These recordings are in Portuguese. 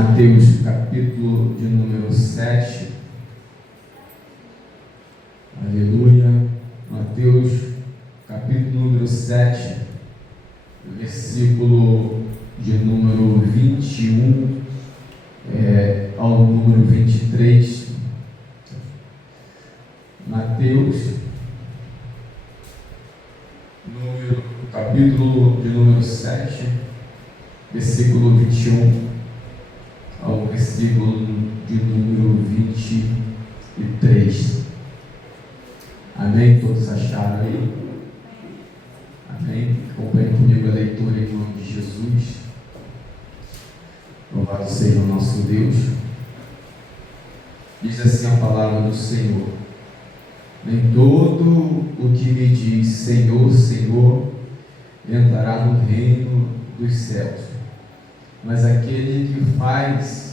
Mateus, capítulo de número 7. Aleluia. Mateus, capítulo número 7, versículo de número 21 ao número 23. Mateus, capítulo de número 7, versículo 21 ao versículo de número 23. Amém? Todos acharam aí? Amém? Acompanhe comigo a leitura em nome de Jesus. Louvado seja o nosso Deus. Diz assim a palavra do Senhor: nem todo o que me diz Senhor, Senhor, entrará no reino dos céus, mas aquele que faz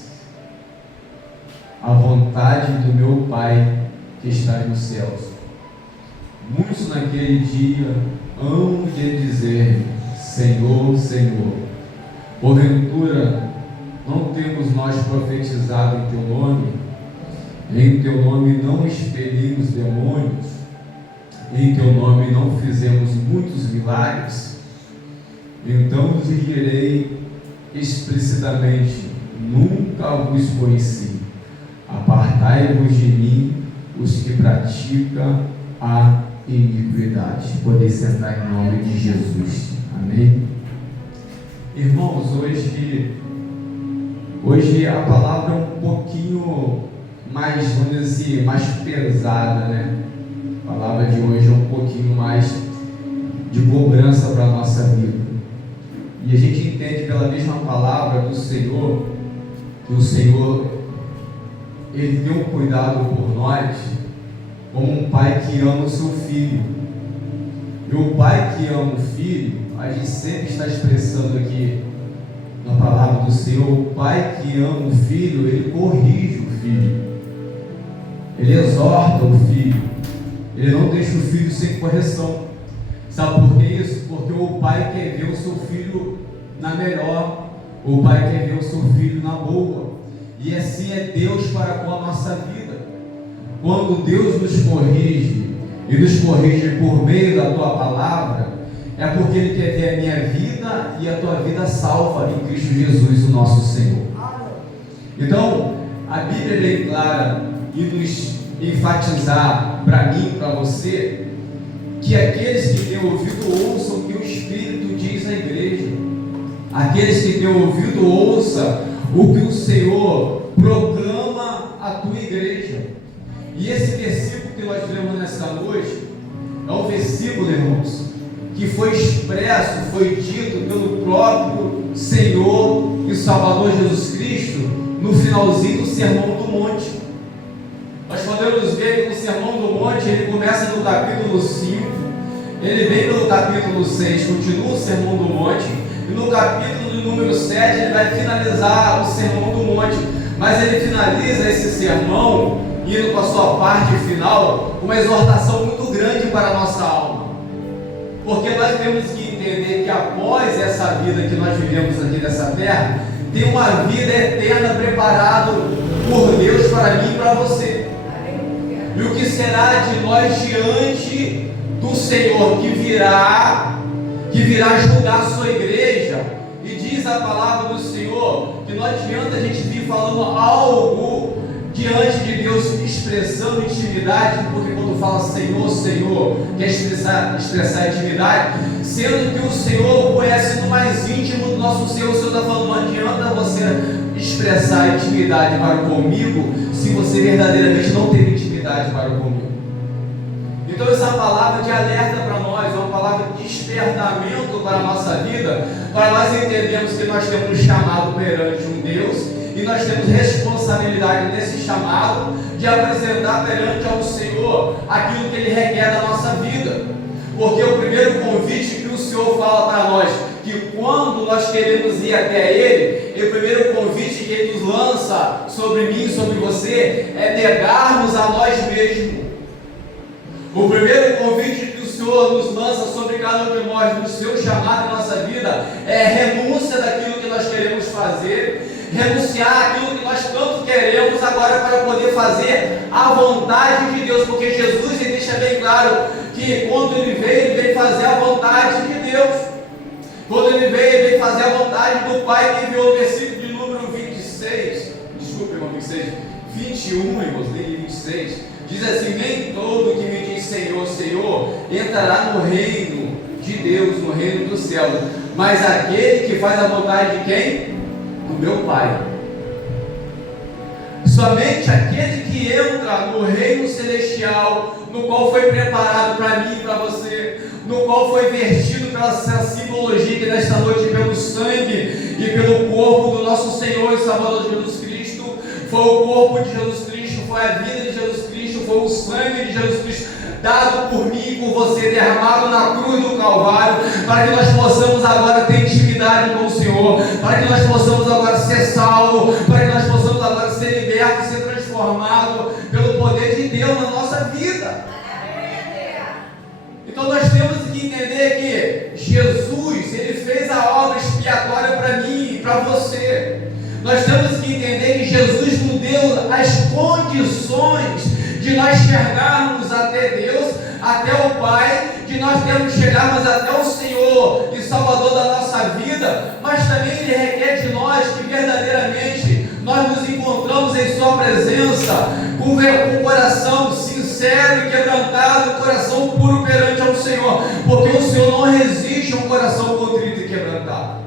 a vontade do meu Pai que está nos céus. Muitos naquele dia hão de dizer: Senhor, Senhor, porventura não temos nós profetizado em teu nome? Em teu nome não expelimos demônios? Em teu nome não fizemos muitos milagres? Então lhes direi explicitamente: nunca vos conheci. Apartai-vos de mim, os que praticam a iniquidade. Poder sentar em nome de Jesus. Amém? Irmãos, hoje a palavra é um pouquinho mais, vamos dizer assim, mais pesada, né? A palavra de hoje é um pouquinho mais de cobrança para a nossa vida. E a gente entende pela mesma palavra do Senhor, que o Senhor, Ele tem um cuidado por nós, como um pai que ama o seu filho. E o pai que ama o filho, a gente sempre está expressando aqui na palavra do Senhor, o pai que ama o filho, ele corrige o filho, ele exorta o filho, ele não deixa o filho sem correção. Sabe por que isso? Porque o pai quer ver o seu filho na melhor, o pai quer ver o seu filho na boa, e assim é Deus para com a nossa vida. Quando Deus nos corrige, e nos corrige por meio da tua palavra, é porque Ele quer ver a minha vida e a tua vida salva em Cristo Jesus, o nosso Senhor. Então, a Bíblia é bem clara e nos enfatizar para mim e para você, que aqueles que têm ouvido ouçam o que o Espírito diz à igreja. Aqueles que têm ouvido ouçam o que o Senhor proclama à tua igreja. E esse versículo que nós lemos nessa noite é um versículo, irmãos, que foi expresso, foi dito pelo próprio Senhor e Salvador Jesus Cristo no finalzinho do Sermão do Monte. Nós podemos ver que o Sermão do Monte, ele começa no capítulo 5, ele vem pelo capítulo 6, continua o Sermão do Monte, e no capítulo de número 7 ele vai finalizar o Sermão do Monte, mas ele finaliza esse sermão, indo para a sua parte final, uma exortação muito grande para a nossa alma, porque nós temos que entender que após essa vida que nós vivemos aqui nessa terra, tem uma vida eterna preparada por Deus para mim e para você. E o que será de nós diante do Senhor que virá julgar a sua igreja? E diz a palavra do Senhor que não adianta a gente vir falando algo diante de Deus, expressando intimidade, porque quando fala Senhor, Senhor, quer expressar intimidade, sendo que o Senhor conhece no mais íntimo do nosso ser. O Senhor está falando: não adianta você expressar intimidade para comigo, se você verdadeiramente não tem intimidade para comigo. Então essa palavra de alerta para nós, é uma palavra de despertamento para a nossa vida, para nós entendermos que nós temos um chamado perante um Deus, e nós temos responsabilidade nesse chamado de apresentar perante ao Senhor aquilo que Ele requer da nossa vida. Porque o primeiro convite que o Senhor fala para nós, que quando nós queremos ir até Ele, o primeiro convite que Ele nos lança sobre mim e sobre você é negarmos a nós mesmos. O primeiro convite que o Senhor nos lança sobre cada um de nós, no seu chamado em nossa vida, é a renúncia daquilo que nós queremos fazer, renunciar aquilo que nós tanto queremos agora para poder fazer a vontade de Deus, porque Jesus ele deixa bem claro que quando ele veio fazer a vontade de Deus. Quando ele veio fazer a vontade do Pai, que enviou o versículo de número 26, desculpa, irmão, 21, irmãos, 26, diz assim: nem todo que me diz Senhor, Senhor, entrará no reino de Deus, no reino do céu, mas aquele que faz a vontade de quem? Do meu Pai. Somente aquele que entra no reino celestial, no qual foi preparado para mim e para você, no qual foi vertido pela simbologia que nesta noite pelo sangue e pelo corpo do nosso Senhor e Salvador Jesus Cristo, foi o corpo de Jesus Cristo, foi a vida de Jesus Cristo, foi o sangue de Jesus Cristo, dado por mim e por você, derramado na cruz do Calvário, para que nós possamos agora ter intimidade com o Senhor, para que nós possamos agora ser salvos, para que nós possamos agora ser libertos, ser transformados pelo poder de Deus na nossa vida. Então nós temos que entender que Jesus, ele fez a obra expiatória para mim e para você. Nós temos que entender que Jesus nos deu as condições de nós chegarmos até Deus, até o Pai, de nós termos chegarmos até o Senhor e Salvador da nossa vida, mas também Ele requer de nós que verdadeiramente nós nos encontramos em Sua presença, com um coração sincero e quebrantado, um coração puro perante ao Senhor, porque o Senhor não resiste a um coração contrito e quebrantado.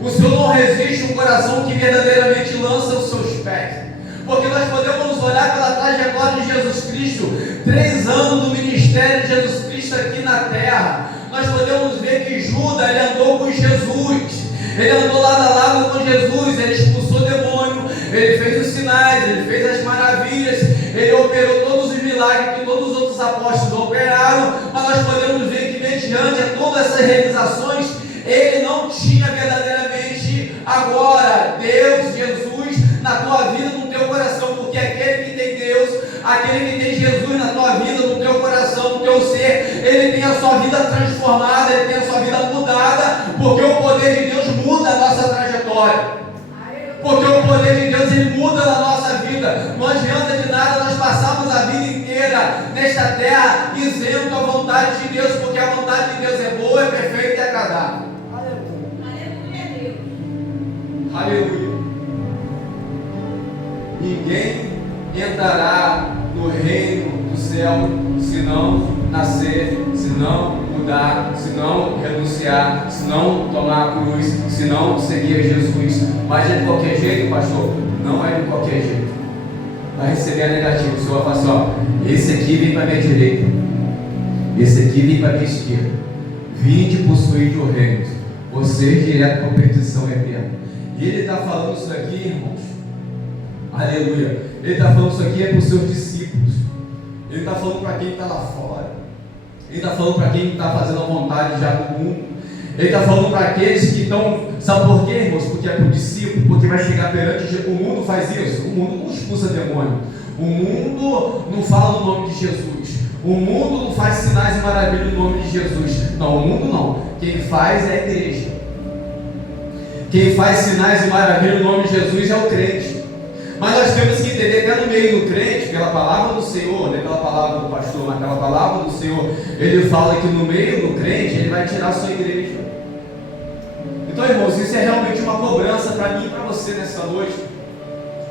O Senhor não resiste a um coração que verdadeiramente lança os seus pés. Porque nós podemos olhar pela trajetória de Jesus Cristo, 3 anos do ministério de Jesus Cristo aqui na terra. Nós podemos ver que Judas, ele andou com Jesus, ele andou lado a lado com Jesus, ele expulsou o demônio, ele fez os sinais, ele fez as maravilhas, ele operou todos os milagres que todos os outros apóstolos operaram, mas nós podemos ver que mediante a todas essas realizações, ele não tinha verdadeiramente agora Deus, Jesus, na tua vida, no teu coração, porque aquele que tem Deus, aquele que tem Jesus na tua vida, no teu coração, no teu ser, ele tem a sua vida transformada, ele tem a sua vida mudada, porque o poder de Deus muda a nossa trajetória, porque o poder de Deus ele muda a nossa vida. Não adianta de nada nós passarmos a vida inteira nesta terra isento à vontade de Deus, porque a vontade de Deus é boa, é perfeita e agradável. Aleluia. Aleluia. Ninguém entrará no reino do céu se não nascer, se não mudar, se não renunciar, se não tomar a cruz, se não seguir a Jesus. Mas é de qualquer jeito, pastor? Não é de qualquer jeito. Vai receber a negativa. O Senhor vai falar assim: ó, esse aqui vem para a minha direita, esse aqui vem para a minha esquerda. Vinde possuir o reino, vocês direto para a perdição eterna. E ele está falando isso aqui, irmãos. Aleluia. Ele está falando isso aqui para os seus discípulos. Ele está falando para quem está lá fora. Ele está falando para quem está fazendo a vontade já do mundo. Ele está falando para aqueles que estão. Sabe por quê, irmãos? Porque é para o discípulo, porque vai chegar perante. O mundo faz isso. O mundo não expulsa demônio. O mundo não fala no nome de Jesus. O mundo não faz sinais e maravilhas no nome de Jesus. Não, o mundo não. Quem faz é a igreja. Quem faz sinais e maravilhas no nome de Jesus é o crente. Mas nós temos que entender, até no meio do crente, pela palavra do Senhor, não é pela palavra do pastor, mas pela palavra do Senhor, ele fala que no meio do crente, ele vai tirar a sua igreja. Então, irmãos, isso é realmente uma cobrança para mim e para você nessa noite.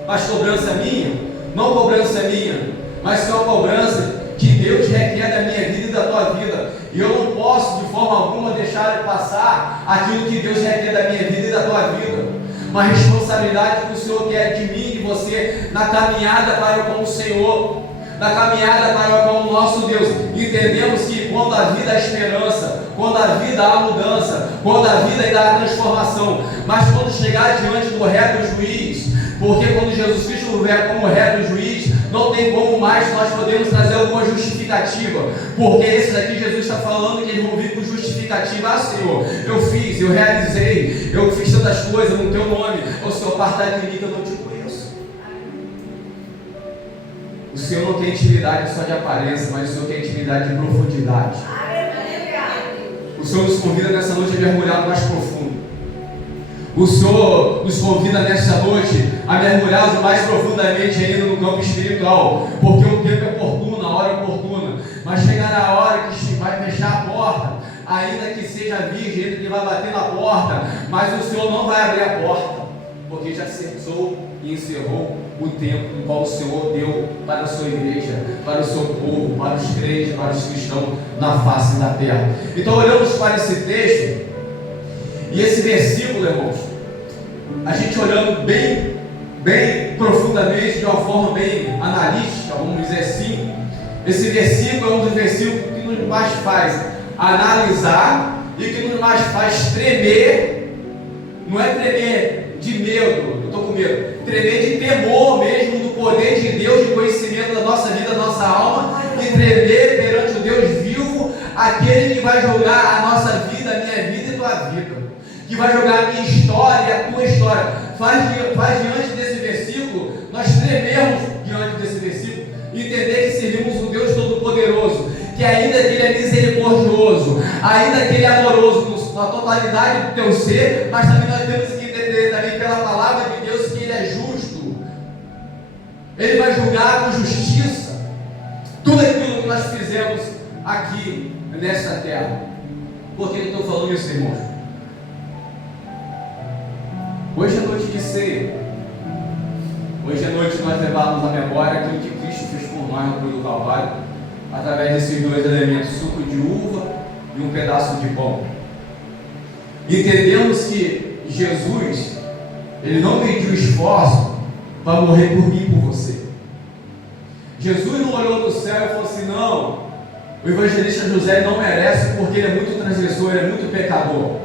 Mas cobrança minha, não cobrança minha, mas é uma cobrança que Deus requer da minha vida e da tua vida. E eu não posso, de forma alguma, deixar de passar aquilo que Deus requer da minha vida e da tua vida. Uma responsabilidade que o Senhor quer de mim e de você na caminhada para com o Senhor, na caminhada para com o nosso Deus. Entendemos que quando a vida há esperança, quando a vida há mudança, quando a vida ainda há transformação, mas quando chegar diante do reto juiz, porque quando Jesus Cristo vier como reto juiz, não tem como mais nós podemos trazer alguma justificativa, porque esse daqui Jesus está falando que eles vão vir com justificativa. Ah, Senhor, eu fiz, eu realizei, eu fiz tantas coisas no teu nome. O Senhor, apartai de mim que eu não te conheço. O Senhor não tem intimidade só de aparência, mas o Senhor tem intimidade de profundidade. O Senhor nos convida nessa noite a mergulhar mais profundo. O Senhor nos convida nesta noite a mergulharmos mais profundamente ainda no campo espiritual, porque o tempo é oportuno, a hora é oportuna, mas chegará a hora que vai fechar a porta, ainda que seja virgem, ainda que vai bater na porta, mas o Senhor não vai abrir a porta, porque já cessou e encerrou o tempo no qual o Senhor deu para a sua igreja, para o seu povo, para os crentes, para os cristãos na face da terra. Então olhamos para esse texto e esse versículo, irmãos, a gente olhando bem profundamente, de uma forma bem analítica, vamos dizer assim, esse versículo é um dos versículos que nos mais faz analisar e que nos mais faz tremer. Não é tremer de medo, eu estou com medo, tremer de temor mesmo do poder de Deus, de conhecimento da nossa vida, da nossa alma, e tremer perante o Deus vivo, aquele que vai julgar a nossa vida, a minha vida e tua vida, que vai jogar a minha história e a tua história. Faz diante desse versículo, nós trememos diante desse versículo, entender que servimos um Deus Todo-Poderoso, que ainda que Ele é misericordioso, ainda que Ele é amoroso na totalidade do teu ser, mas também nós temos que entender também pela palavra de Deus que Ele é justo. Ele vai julgar com justiça tudo aquilo que nós fizemos aqui nesta terra. Por que eu estou falando isso, irmãos? Hoje é noite de ceia. Hoje é noite de nós levarmos à memória aquilo que Cristo fez por nós na cruz do Calvário, através desses dois elementos, suco de uva e um pedaço de pão. Entendemos que Jesus, Ele não mediu esforço para morrer por mim e por você. Jesus não olhou do céu e falou assim: não, o evangelista José não merece porque ele é muito transgressor, ele é muito pecador.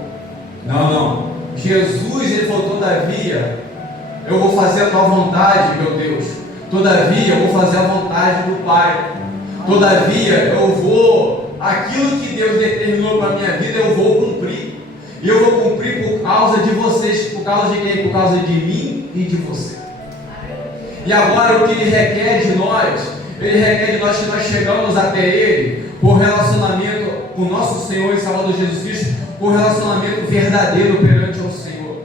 Não. Jesus, Ele falou: todavia, eu vou fazer a tua vontade, meu Deus. Todavia, eu vou fazer a vontade do Pai. Todavia, eu vou, aquilo que Deus determinou para a minha vida, eu vou cumprir. E eu vou cumprir por causa de vocês. Por causa de quem? Por causa de mim e de você. E agora o que Ele requer de nós? Ele requer de nós que nós chegamos até Ele por relacionamento com nosso Senhor e Salvador Jesus Cristo, com relacionamento verdadeiro perante ao Senhor,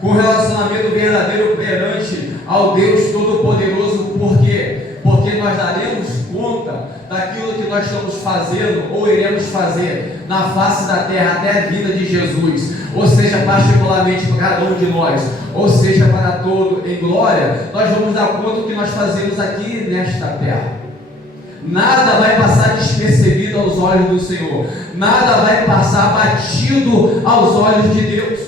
com relacionamento verdadeiro perante ao Deus Todo-Poderoso. Por quê? Porque nós daremos conta daquilo que nós estamos fazendo ou iremos fazer na face da terra até a vinda de Jesus, ou seja, particularmente para cada um de nós, ou seja, para todo em glória. Nós vamos dar conta do que nós fazemos aqui nesta terra. Nada vai passar despercebido aos olhos do Senhor, nada vai passar batido aos olhos de Deus.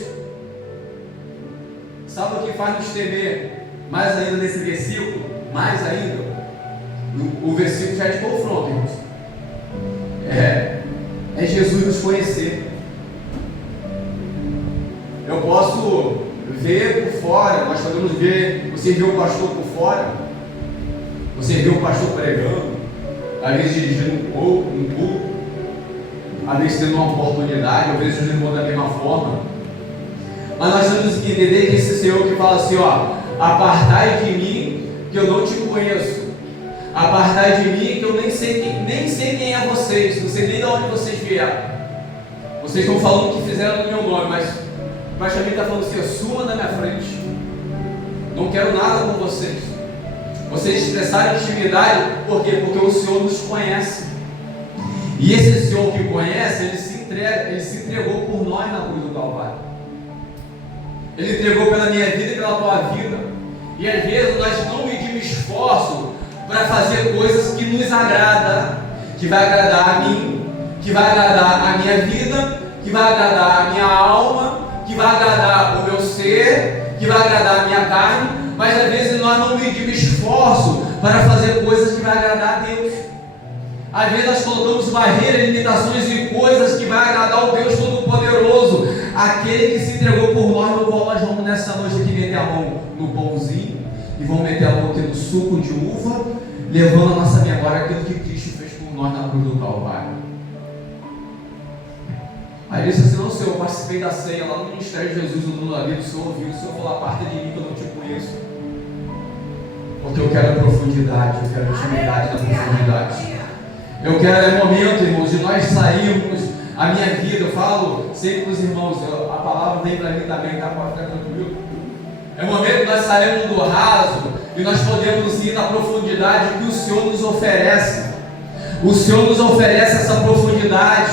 Sabe o que faz nos temer mais ainda nesse versículo? Mais ainda, o versículo já é de confronto, irmãos. É Jesus nos conhecer. Eu posso ver por fora, nós podemos ver, você viu o pastor por fora, você viu o pastor pregando, às vezes dirigindo um culto, às vezes tendo uma oportunidade, às vezes dirigindo da mesma forma. Mas nós temos que entender que esse Senhor que fala assim: apartai de mim, que eu não te conheço. Apartai de mim, que eu nem sei quem é vocês, não sei nem de onde vocês vieram. Vocês estão falando o que fizeram no meu nome, mas também está falando assim: suma da minha frente. Não quero nada com vocês. Vocês expressaram intimidade, por quê? Porque o Senhor nos conhece. E esse Senhor que conhece, Ele se entregou por nós na cruz do Calvário. Ele entregou pela minha vida e pela tua vida. E às vezes nós não medimos esforço para fazer coisas que nos agradam, que vai agradar a mim, que vai agradar a minha vida, que vai agradar a minha alma, que vai agradar o meu ser, que vai agradar a minha carne. Mas às vezes nós não medimos esforço para fazer coisas que vai agradar a Deus. Às vezes nós colocamos barreiras, limitações e coisas que vai agradar o Deus Todo-Poderoso, aquele que se entregou por nós, no qual nós vamos nessa noite aqui meter a mão no pãozinho e vamos meter a mão aqui no suco de uva, levando a nossa memória aquilo que Cristo fez por nós na cruz do Calvário. Aí ele disse assim: não, Senhor, eu participei da ceia lá no ministério de Jesus, no mundo ali, o Senhor ouviu, o Senhor falou: aparta de mim que eu não te conheço. Porque eu quero profundidade, eu quero intimidade na profundidade. Eu quero momento, irmãos, de nós sairmos. A minha vida, eu falo sempre para os irmãos, palavra vem para mim também, tá? Pode ficar tranquilo. É o momento que nós saímos do raso e nós podemos ir na profundidade que o Senhor nos oferece. O Senhor nos oferece essa profundidade.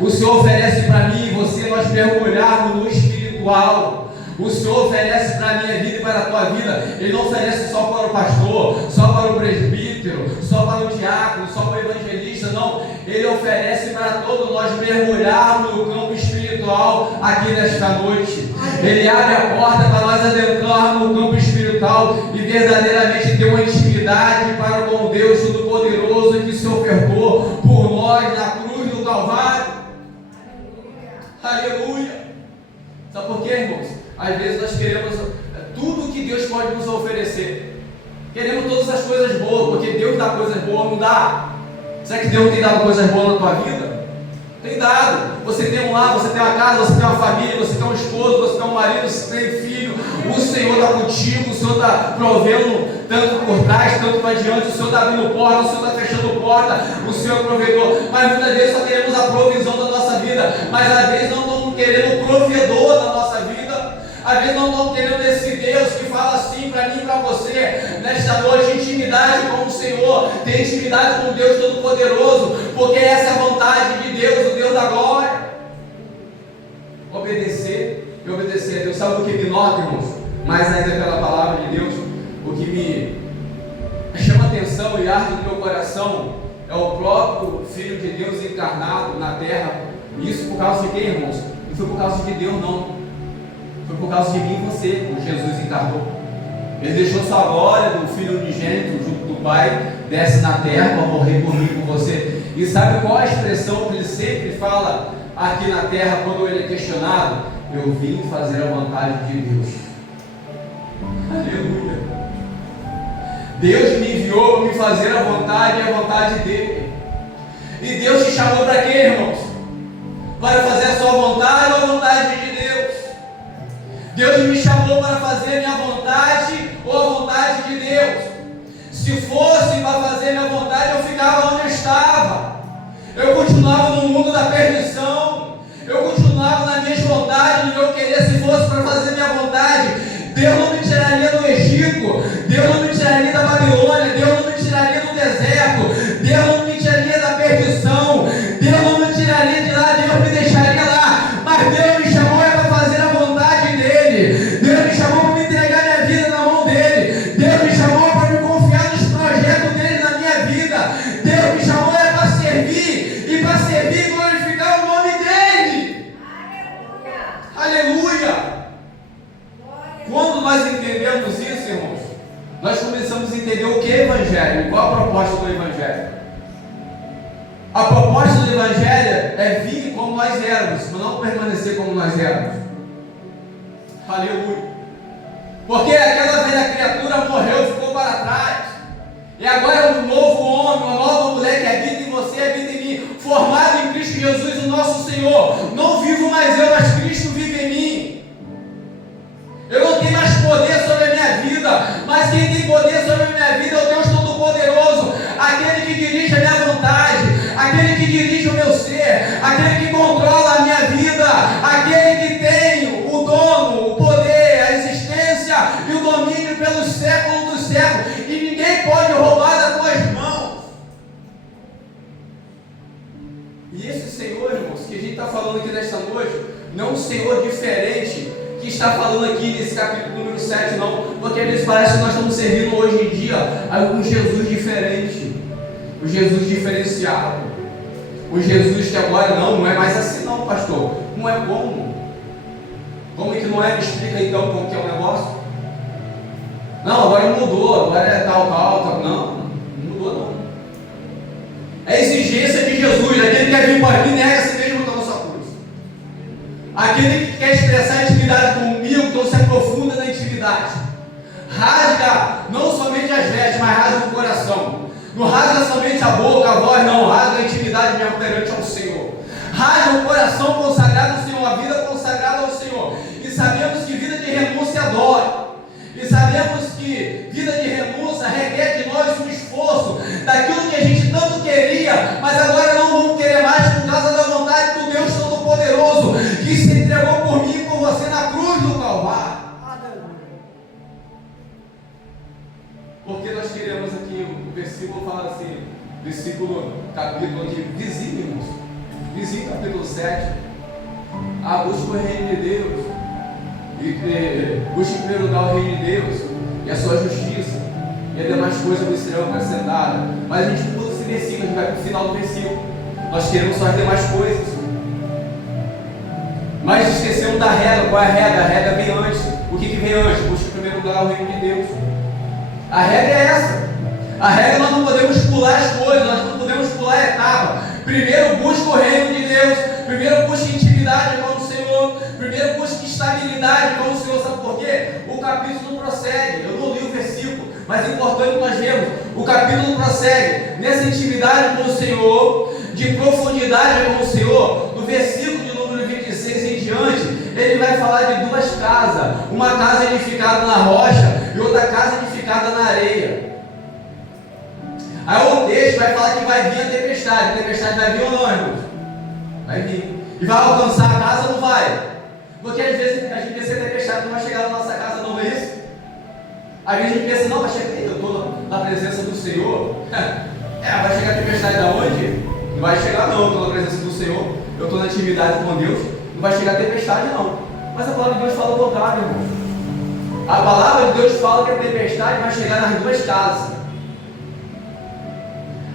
O Senhor oferece para mim e você nós mergulharmos no espiritual. O Senhor oferece para a minha vida e para a tua vida. Ele não oferece só para o pastor, só para o presbítero, só para o diácono, só para o evangelista, não. Ele oferece para todos nós mergulharmos no campo espiritual aqui nesta noite. Ele abre a porta para nós adentrarmos no campo espiritual e verdadeiramente ter uma intimidade para com Deus Todo-Poderoso que se ofertou por nós na cruz do Calvário. Aleluia! Sabe por quê, irmãos? Às vezes nós queremos tudo que Deus pode nos oferecer. Queremos todas as coisas boas, porque Deus dá coisas boas, não dá? Será que Deus tem dado coisas boas na tua vida? Tem dado. Você tem um lar, você tem uma casa, você tem uma família, você tem um esposo, você tem um marido, você tem filho. O Senhor está contigo, o Senhor está provendo tanto por trás, tanto para diante. O Senhor está abrindo porta, o Senhor está fechando porta, o Senhor é provedor. Mas muitas vezes só queremos a provisão da nossa vida, mas às vezes não estamos querendo o provedor da nossa vida. Às vezes não estamos querendo esse Deus que fala assim para mim e para você. Nesta noite, intimidade com o Senhor. Tem intimidade com o Deus Todo-Poderoso, porque essa é a vontade de Deus, o Deus da glória. Obedecer e obedecer a Deus. Sabe o que me nota, irmãos? Mais ainda pela palavra de Deus, o que me chama atenção e arde no meu coração é o próprio Filho de Deus encarnado na terra. Isso por causa de quem, irmãos? Não foi por causa de Deus, não. Foi por causa de mim e você, quando Jesus encarnou. Ele deixou sua glória do Filho unigênito junto do Pai, desce na terra para morrer por mim e por você. E sabe qual a expressão que ele sempre fala aqui na terra quando ele é questionado? Eu vim fazer a vontade de Deus. Aleluia. Deus me enviou para me fazer a vontade e a vontade dele. E Deus te chamou para quê, irmãos? Para fazer a sua vontade ou a vontade de Deus? Deus me chamou para fazer a minha vontade ou a vontade de Deus. Se fosse para fazer a minha vontade, eu ficava onde eu estava. Eu continuava no mundo da perdição. Eu continuava nas minhas vontades, no meu querer. Se fosse para fazer a minha vontade, Deus não me tiraria do Egito. Deus não me tiraria da Babilônia. Deus não me tiraria do deserto. Deus não me tiraria da perdição. Deus não me tiraria de lá. Deus me deixaria lá. Mas Deus me chamou para fazer a vontade dele. Deus me chamou para me entregar minha vida na mão dele. Deus me chamou para me confiar nos projetos dele na minha vida. Deus me chamou para servir e para servir e glorificar o nome dele. Aleluia! Quando nós entendemos isso, irmãos, nós começamos a entender o que é Evangelho e qual a proposta do Evangelho. A proposta do Evangelho é vir como nós éramos, mas não permanecer como nós éramos. Aleluia! Porque aquela velha criatura morreu, ficou para trás. E agora é um novo homem, uma nova mulher que habita em você, habita em mim, formado em Cristo Jesus, o nosso Senhor. Não vivo mais eu, mas Cristo vive em mim. Eu não tenho mais poder sobre a minha vida, mas quem tem poder sobre a minha vida é o Deus Todo-Poderoso, aquele que dirige a minha vontade, aquele que dirige o meu ser, aquele que controla a minha vida, aquele que tem o dono, o poder, a existência e o domínio pelos séculos dos séculos, e ninguém pode roubar das tuas mãos. E esse Senhor, irmãos, que a gente está falando aqui nesta noite, não é um Senhor diferente que está falando aqui nesse capítulo número 7, não, porque às vezes parece que nós estamos servindo hoje em dia um Jesus diferente, um Jesus diferenciado, um Jesus que agora não é mais assim não, pastor, não é como? Como é que não é? Me explica então como que é o negócio. Não, agora mudou, agora é tal, não mudou não. É a exigência de Jesus, aquele que quer vir para mim, nega a si mesmo na sua cruz. Aquele que quer expressar a intimidade comigo, então se aprofunda na intimidade. Rasga não somente as vestes, mas rasga o coração. Não rasga somente a boca, a voz, não. Rasga a intimidade mesmo perante ao Senhor. Rasga o coração consagrado ao Senhor, a vida consagrada ao Senhor. E sabemos que vida de renúncia dói. E sabemos que vida de renúncia requer de nós um esforço daquilo que a gente tanto queria, mas agora não vamos querer mais por causa da vontade do Deus Todo-Poderoso, que se entregou por mim e por Porque nós queremos aqui, o versículo fala assim, capítulo aqui, vizinho capítulo 7, busca o reino de Deus, busque em primeiro lugar o reino de Deus, e a sua justiça, e as demais coisas me serão acrescentadas. Mas a gente pula esse versículo, a gente vai para o final do versículo, nós queremos só as demais coisas, mas esquecemos da regra. Qual é a regra? A regra vem antes. O que vem antes? Busca em primeiro lugar o reino de Deus. A regra é essa. A regra, nós não podemos pular as coisas, nós não podemos pular a etapa. Primeiro busca o reino de Deus, primeiro busca intimidade com o Senhor, primeiro busca estabilidade com o Senhor. Sabe por quê? O capítulo não prossegue. Eu não li o versículo, mas é importante que nós vemos. O capítulo prossegue nessa intimidade com o Senhor, de profundidade com o Senhor. No versículo de número 26 em diante, ele vai falar de duas casas, uma casa edificada na rocha e outra casa edificada na areia. Aí o texto vai falar que vai vir a tempestade vai vir ou não, irmãos? Vai vir. E vai alcançar a casa ou não vai? Porque às vezes a gente pensa que a tempestade não vai chegar na nossa casa, não é isso? Às vezes a gente pensa, não, vai chegar, eu estou na presença do Senhor. Vai chegar a tempestade da onde? Não vai chegar não, eu estou na presença do Senhor, eu estou na intimidade com Deus, não vai chegar a tempestade não. Mas a palavra de Deus fala o contrário, irmãos. A palavra de Deus fala que a tempestade vai chegar nas duas casas.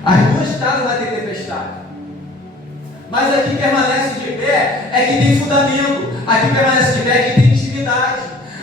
As duas casas vai ter tempestade. Mas aqui permanece de pé é que tem fundamento. Aqui permanece de pé é que tem intimidade.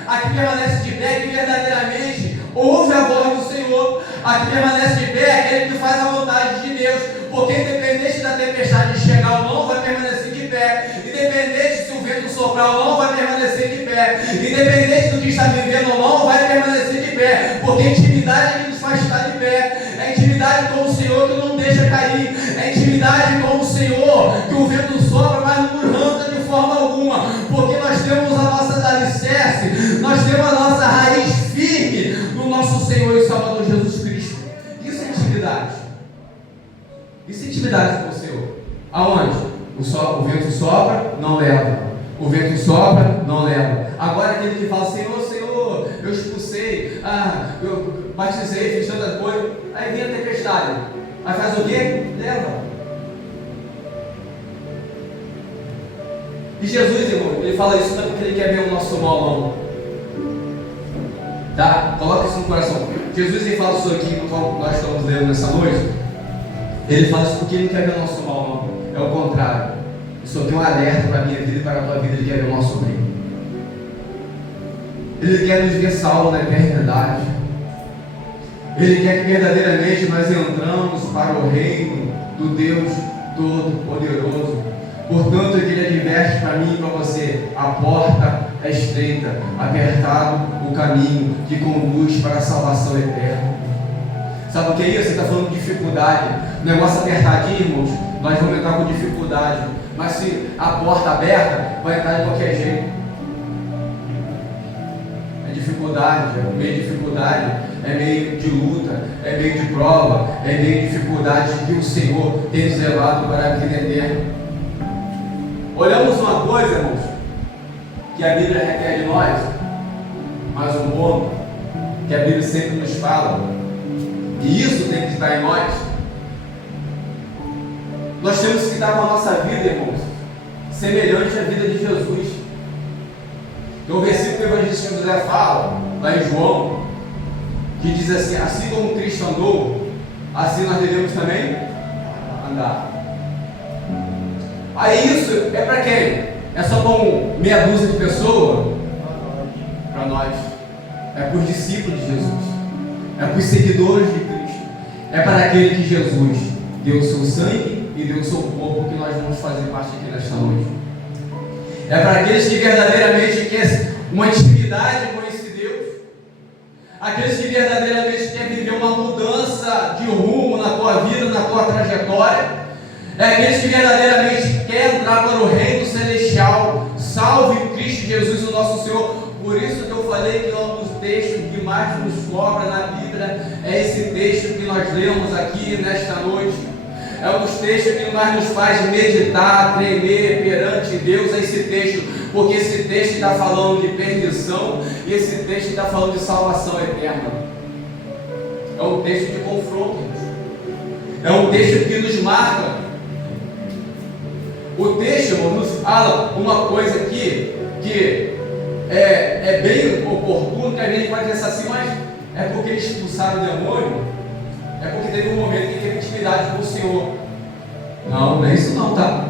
Aqui permanece de pé é que verdadeiramente ouve a voz do Senhor. Aqui permanece de pé é aquele que faz a vontade de Deus. Porque independente da tempestade chegar ou não, vai permanecer de pé. Independente se o vento soprar ou não, vai permanecer de pé. Independente do que está vivendo ou não, vai permanecer de pé. Porque a intimidade é que nos faz estar de pé. É intimidade com o Senhor que não deixa cair. É intimidade com o Senhor que o vento sopra, mas não nos arranca de forma alguma. Porque nós temos a nossa alicerce, nós temos a nossa raiz firme no nosso Senhor e Salvador Jesus Cristo. Isso é intimidade. Isso é intimidade com o Senhor. Aonde? O vento sopra, não leva. O vento sopra, não leva. Agora aquele que fala, Senhor, eu expulsei, eu batizei, fiz tanta coisa, aí vem a tempestade. Aí faz o quê? Leva. E Jesus, irmão, ele fala isso não é porque ele quer ver o nosso mal, não. Tá? Coloca isso no coração. Jesus, ele fala isso aqui, como nós estamos lendo nessa noite. Ele fala isso porque ele não quer ver o nosso mal, não. É o contrário. Isso aqui é um alerta para a minha vida e para a tua vida. Ele quer ver o nosso bem. Ele quer nos ver salvos na eternidade. Ele quer que verdadeiramente nós entramos para o reino do Deus Todo-Poderoso. Portanto, ele adverte para mim e para você: a porta é estreita, apertado o caminho que conduz para a salvação eterna. Sabe o que é isso? Você está falando de dificuldade. O negócio apertadinho, irmãos, nós vamos entrar com dificuldade. Mas se a porta aberta, vai entrar de qualquer jeito. É dificuldade, é meio de dificuldade, é meio de luta, é meio de prova, é meio de dificuldade que o Senhor tem nos levado para a vida eterna. Olhamos uma coisa, irmãos, que a Bíblia requer de nós, mas um ponto que a Bíblia sempre nos fala, e isso tem que estar em nós. Nós temos que estar com a nossa vida, irmãos, semelhante à vida de Jesus. Então, o versículo que o evangelista José fala, lá em João, que diz assim: assim como Cristo andou, assim nós devemos também andar. Aí isso é para quem? É só para meia dúzia de pessoas? Para nós. É para os discípulos de Jesus. É para os seguidores de Cristo. É para aquele que Jesus deu o seu sangue e deu o seu corpo, que nós vamos fazer parte aqui nesta noite. É para aqueles que verdadeiramente querem uma intimidade com esse Deus. Aqueles que verdadeiramente querem viver uma mudança de rumo na tua vida, na tua trajetória. É aqueles que verdadeiramente querem entrar para o reino celestial. Salve Cristo Jesus, o nosso Senhor. Por isso que eu falei que um dos textos que mais nos cobra na Bíblia é esse texto que nós lemos aqui nesta noite. É um dos textos que mais nos faz meditar, tremer perante Deus. É esse texto, porque esse texto está falando de perdição e esse texto está falando de salvação eterna. É um texto de confronto. É um texto que nos marca. O texto, irmão, nos fala uma coisa aqui que é bem oportuno, que a gente pode pensar assim, mas é porque eles expulsaram o demônio? É porque teve um momento que teve intimidade com o Senhor? Não, não é isso não, tá?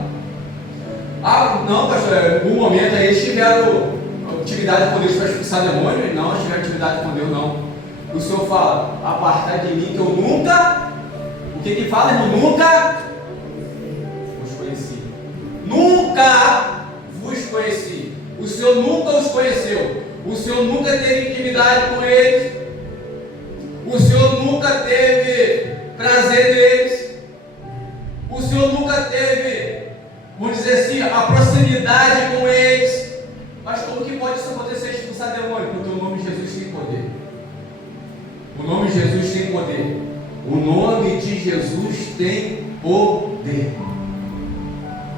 Ah, não, pastor, um momento aí eles tiveram intimidade com Deus para expulsar o demônio? Não, eles tiveram intimidade com Deus, não. O Senhor fala, apartai de mim que eu nunca, o que fala, irmão? Nunca vos conheci. Nunca vos conheci. O Senhor nunca os conheceu. O Senhor nunca teve intimidade com eles. O Senhor nunca teve prazer neles. O Senhor nunca teve, vamos dizer assim, a proximidade com eles. Mas como que pode isso acontecer, expulsar demônio? Porque o nome de Jesus tem poder. O nome de Jesus tem poder. O nome de Jesus tem poder.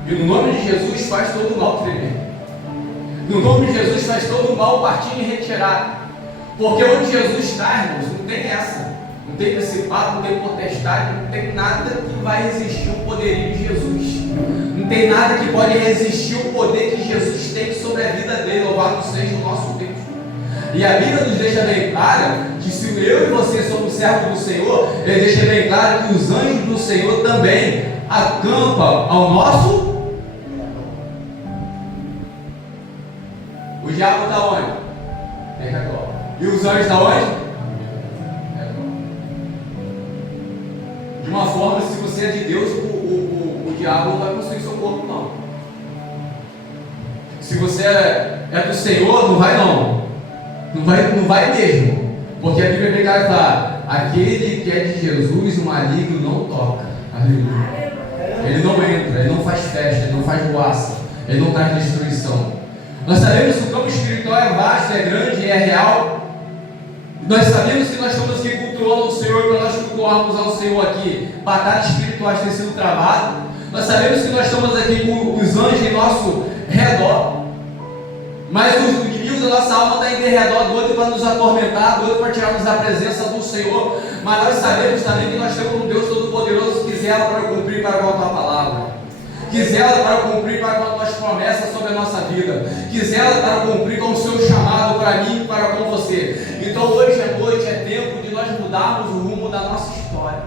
E no nome de Jesus faz todo o mal tremer. No nome de Jesus faz todo o mal partir e retirar. Porque onde Jesus está, irmãos, não tem essa. Não tem principado, não tem potestade, não tem nada que vai resistir o poderio de Jesus. Não tem nada que pode resistir o poder que Jesus tem sobre a vida dele. Louvado seja o nosso Deus. E a Bíblia nos deixa bem claro que se eu e você somos servos do Senhor, ele deixa bem claro que os anjos do Senhor também acampam ao nosso. O diabo está onde? É agora. E os anjos estão onde? De uma forma, se você é de Deus, o diabo não vai construir seu corpo, não. Se você é do Senhor, não vai não. Não vai mesmo. Porque a Bíblia vai falar, aquele que é de Jesus, o maligno não toca. Aleluia. Ele não entra, ele não faz festa, ele não faz boaça, ele não traz destruição. Nós sabemos que o campo espiritual é vasto, é grande, é real. Nós sabemos que nós estamos aqui cultuando o Senhor, para nós cultuarmos ao Senhor aqui, batalhas espirituais têm sido travadas. Nós sabemos que nós estamos aqui com os anjos em nosso redor, mas o inimigo da nossa alma está em derredor, doido para nos atormentar, doido para tirarmos da presença do Senhor. Mas nós sabemos também que nós temos um Deus Todo-Poderoso que zela para cumprir para com a tua palavra, que zela para cumprir para com as tuas promessas sobre a nossa vida, que zela para cumprir com o seu chamado para mim e para com você. Então hoje à noite é tempo de nós mudarmos o rumo da nossa história.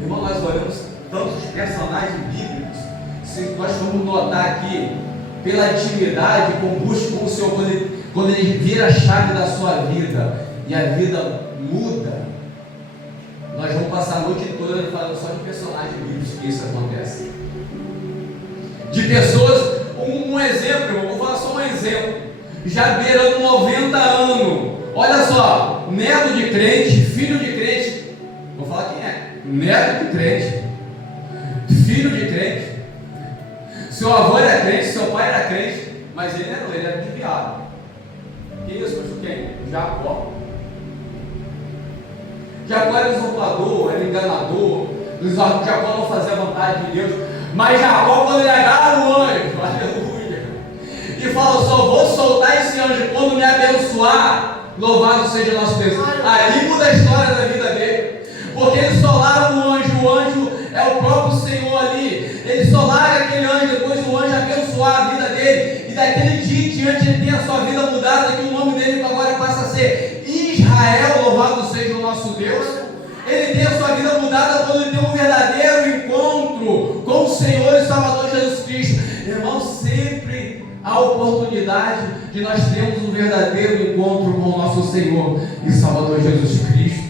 Irmão, nós olhamos tantos personagens bíblicos, se nós formos notar aqui, pela intimidade, com busca com o Senhor, quando ele vira a chave da sua vida e a vida muda, nós vamos passar a noite toda falando só de personagens bíblicos que isso acontece. De pessoas, um exemplo, eu vou falar só um exemplo, já beirando 90 anos, olha só, neto de crente, filho de crente, vou falar quem é, neto de crente, filho de crente, seu avô era crente, seu pai era crente, mas ele era desviado. Que isso, pastor? Quem? Jacó. Jacó era usurpador, era enganador, Jacó não fazia a vontade de Deus, mas Jacó, quando ele agarra o anjo, aleluia, e fala, só vou soltar esse anjo quando me abençoar, louvado seja nosso Deus. Ali muda a história da vida dele, porque ele só larga o anjo é o próprio Senhor ali, ele só larga aquele anjo, depois o anjo abençoar a vida dele, e daquele dia em diante ele tem a sua vida mudada, que o nome dele agora passa a ser Israel, louvado seja o nosso Deus. Ele tem a sua vida mudada quando ele tem um verdadeiro encontro com o Senhor e Salvador Jesus Cristo. Irmão, sempre há oportunidade de nós termos um verdadeiro encontro com o nosso Senhor e Salvador Jesus Cristo.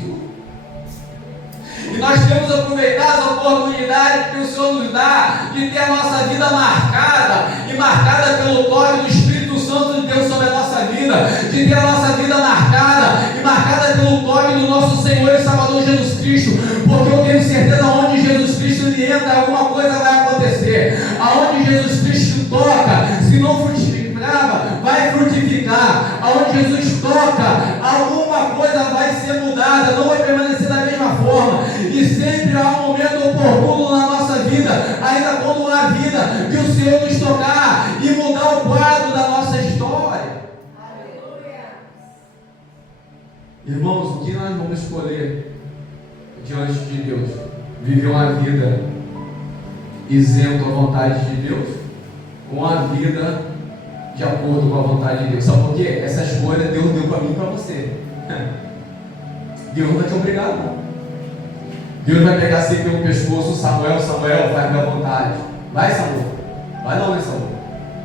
E nós temos que aproveitar as oportunidades que o Senhor nos dá de ter a nossa vida marcada, e marcada pelo toque do Espírito Santo de Deus sobre a nossa vida, de ter a nossa vida marcada e marcada pelo toque do nosso Senhor e Salvador Jesus Cristo, porque eu tenho certeza onde Jesus Cristo ele entra, alguma coisa vai acontecer. Aonde Jesus Cristo toca, se não frutificava, vai frutificar. Aonde Jesus toca, alguma coisa vai ser mudada, não vai permanecer da mesma forma. E sempre há um momento oportuno na nossa vida, ainda quando há vida, de o Senhor nos tocar e mudar o quadro da nossa história. Aleluia. Irmãos, o que nós vamos escolher diante de Deus? Viver uma vida isento à vontade de Deus, ou uma vida de acordo com a vontade de Deus? Sabe por quê? Essa escolha Deus deu para mim e para você. Deus não vai te obrigar, não. Deus vai pegar assim pelo pescoço: Samuel, Samuel, faz minha vontade. Vai, Samuel. Vai não, né, Samuel?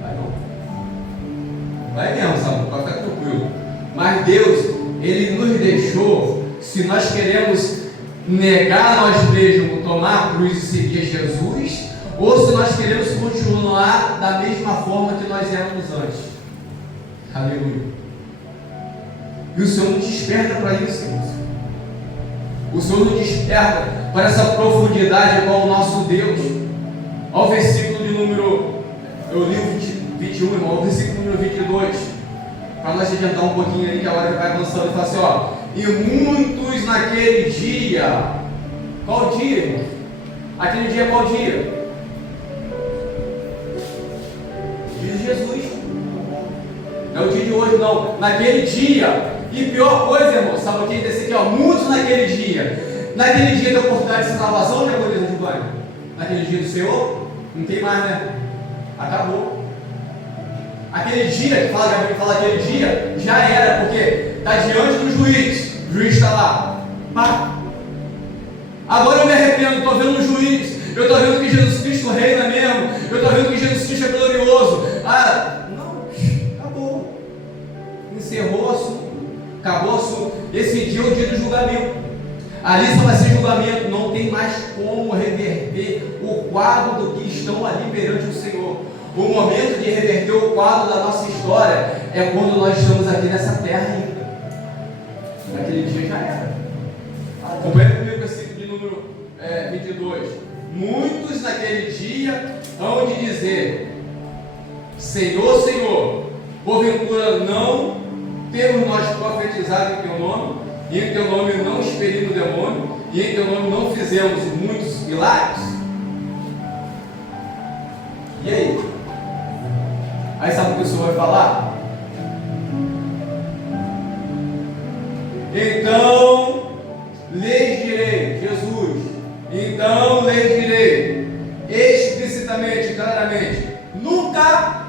Vai não. Vai mesmo, Samuel, pode ficar tranquilo. Mas Deus, Ele nos deixou, se nós queremos negar nós mesmos, tomar a cruz e seguir Jesus, ou se nós queremos continuar da mesma forma que nós éramos antes. Aleluia. E o Senhor nos desperta para isso, irmãos. O Senhor nos desperta para essa profundidade com o nosso Deus. Ao versículo de número, eu li o 21, irmão, ao versículo número 22, para nós adiantar um pouquinho ali, que a hora vai avançando, e fala assim, ó: e muitos naquele dia. Qual dia, irmão? Aquele dia é qual dia? Dia de Jesus. Não é o dia de hoje, não. Naquele dia. E pior coisa, irmão, sabe o que desse aqui, ó? Muitos naquele dia. Naquele dia da oportunidade de salvação, né, Bolívar de banho? Naquele dia do Senhor, não tem mais, né? Acabou. Aquele dia, que fala aquele dia, já era, porque está diante do juiz. O juiz está lá. Pá. Agora eu me arrependo, estou vendo um juiz. Eu estou vendo que Jesus Cristo reina mesmo. Eu estou vendo que Jesus Cristo é glorioso. Ah, não, acabou. Encerrou o assunto. Acabou o assunto. Esse dia é o dia do julgamento. Ali só vai ser julgamento. Não tem mais como reverter o quadro do que estão ali perante o Senhor. O momento de reverter o quadro da nossa história é quando nós estamos aqui nessa terra ainda. Naquele dia já era. Acompanha comigo o versículo de número 22. Muitos naquele dia hão de dizer: Senhor, Senhor, porventura não temos nós profetizado em teu nome, e em teu nome não expelimos demônio, e em teu nome não fizemos muitos milagres? E aí? Aí sabe o que o Senhor vai falar? Então lhes direi, Jesus, então lhes direi, explicitamente, claramente: nunca